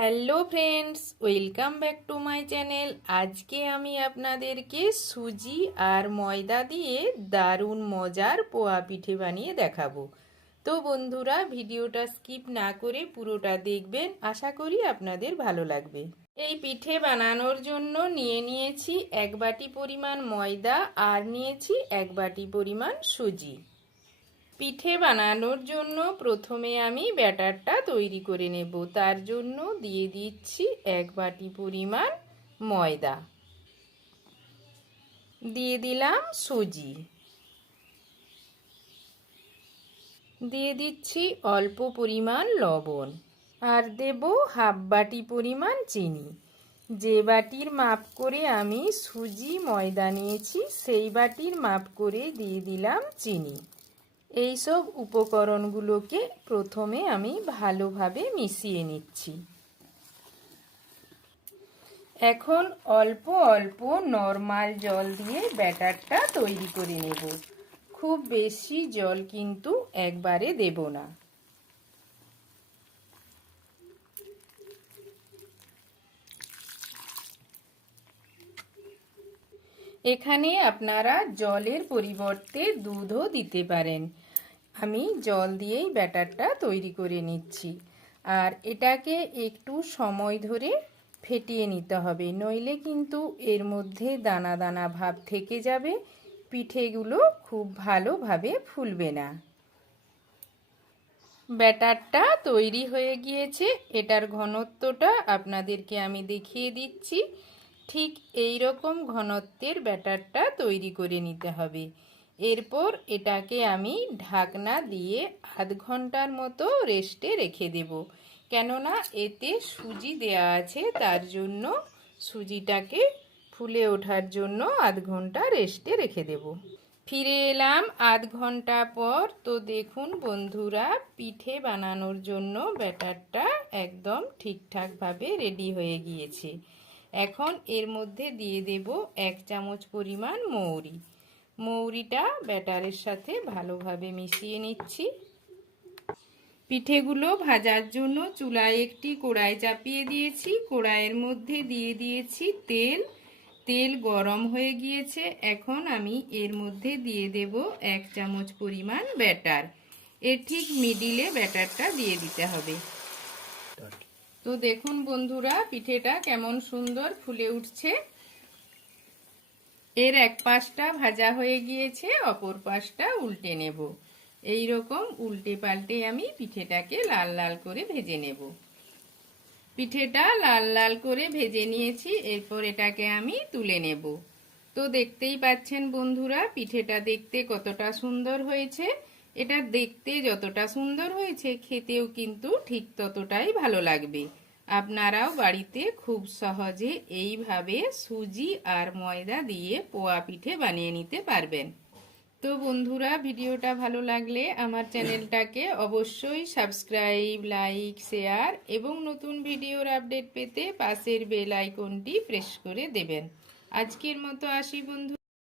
Hello friends, welcome back to my channel. আজকে আমি আপনাদেরকে সুজি আর ময়দা দিয়ে দারুণ মজার পোয়া পিঠে বানিয়ে দেখাবো। তো বন্ধুরা, ভিডিওটা স্কিপ না করে পুরোটা দেখবেন, আশা করি আপনাদের ভালো লাগবে। এই পিঠে বানানোর জন্য নিয়ে নিয়েছি এক বাটি পরিমাণ ময়দা আর নিয়েছি এক বাটি পরিমাণ সুজি। পিঠে বানানোর জন্য প্রথমে আমি ব্যাটারটা তৈরি করে নেব। তার জন্য দিয়ে দিচ্ছি এক বাটি পরিমাণ ময়দা। দিয়ে দিলাম সুজি। দিয়ে দিচ্ছি অল্প পরিমাণ লবণ আর দেব হাফ বাটি পরিমাণ চিনি। যে বাটির মাপ করে আমি সুজি ময়দা নিয়েছি, সেই বাটির মাপ করে দিয়ে দিলাম চিনি। এই সব উপকরণগুলোকে প্রথমে আমি ভালোভাবে মিশিয়ে নিচ্ছি। এখন অল্প অল্প নর্মাল জল দিয়ে ব্যাটারটা তৈরি করে নেব। খুব বেশি জল কিন্তু একবারে দেব না। এখানে আপনারা জলের পরিবর্তে দুধও দিতে পারেন। আমি জল দিয়েই ব্যাটারটা তৈরি করে নিচ্ছি। আর এটাকে একটু সময় ধরে ফেটিয়ে নিতে হবে, নইলে কিন্তু এর মধ্যে দানা দানা ভাব থেকে যাবে, পিঠেগুলো খুব ভালোভাবে ফুলবে না। ব্যাটারটা তৈরি হয়ে গিয়েছে, এটার ঘনত্বটা আপনাদেরকে আমি দেখিয়ে দিচ্ছি। ঠিক এই রকম ঘনত্বের ব্যাটারটা তৈরি করে নিতে হবে। এরপর এটাকে আমি ঢাকনা দিয়ে আধ ঘণ্টার মতো রেস্টে রেখে দেব। কেননা এতে সুজি দেয়া আছে, তার জন্য সুজিটাকে ফুলে ওঠার জন্য আধ ঘণ্টা রেস্টে রেখে দেব। ফিরে এলাম আধ ঘণ্টা পর। তো দেখুন বন্ধুরা, পিঠে বানানোর জন্য ব্যাটারটা একদম ঠিকঠাকভাবে রেডি হয়ে গিয়েছে। এখন এর মধ্যে দিয়ে দেব এক চামচ পরিমাণ মৌরি। মৌরিটা ব্যাটারের সাথে ভালোভাবে মিশিয়ে নিচ্ছি। পিঠেগুলো ভাজার জন্য চুলায় একটি কড়াই চাপিয়ে দিয়েছি। কড়াইয়ের মধ্যে দিয়ে দিয়েছি তেল। তেল গরম হয়ে গিয়েছে। এখন আমি এর মধ্যে দিয়ে দেব এক চামচ পরিমাণ ব্যাটার। এর ঠিক মিডিলে ব্যাটারটা দিয়ে দিতে হবে। তো দেখুন বন্ধুরা, পিঠেটা কেমন সুন্দর ফুলে উঠছে। এর এক পাশটা ভাজা হয়ে গিয়েছে, অপর পাশটা উল্টে নেব। এই রকম উল্টে পাল্টে আমি পিঠেটাকে লাল লাল করে ভেজে নেব। পিঠেটা লাল লাল করে ভেজে নিয়েছি, এরপর এটাকে আমি তুলে নেব। তো দেখতেই পাচ্ছেন বন্ধুরা, পিঠেটা দেখতে কতটা সুন্দর হয়েছে। এটা দেখতে যতটা সুন্দর হয়েছে, খেতেও কিন্তু ঠিক ততটাই ভালো লাগবে। আপনারাও বাড়িতে খুব সহজে এইভাবে সুজি আর ময়দা দিয়ে পোয়া পিঠে বানিয়ে নিতে পারবেন। তো বন্ধুরা, ভিডিওটা ভালো লাগলে আমার চ্যানেলটাকে অবশ্যই সাবস্ক্রাইব, লাইক, শেয়ার এবং নতুন ভিডিওর আপডেট পেতে পাশের বেল আইকনটি প্রেস করে দেবেন। আজকের মতো আসি বন্ধু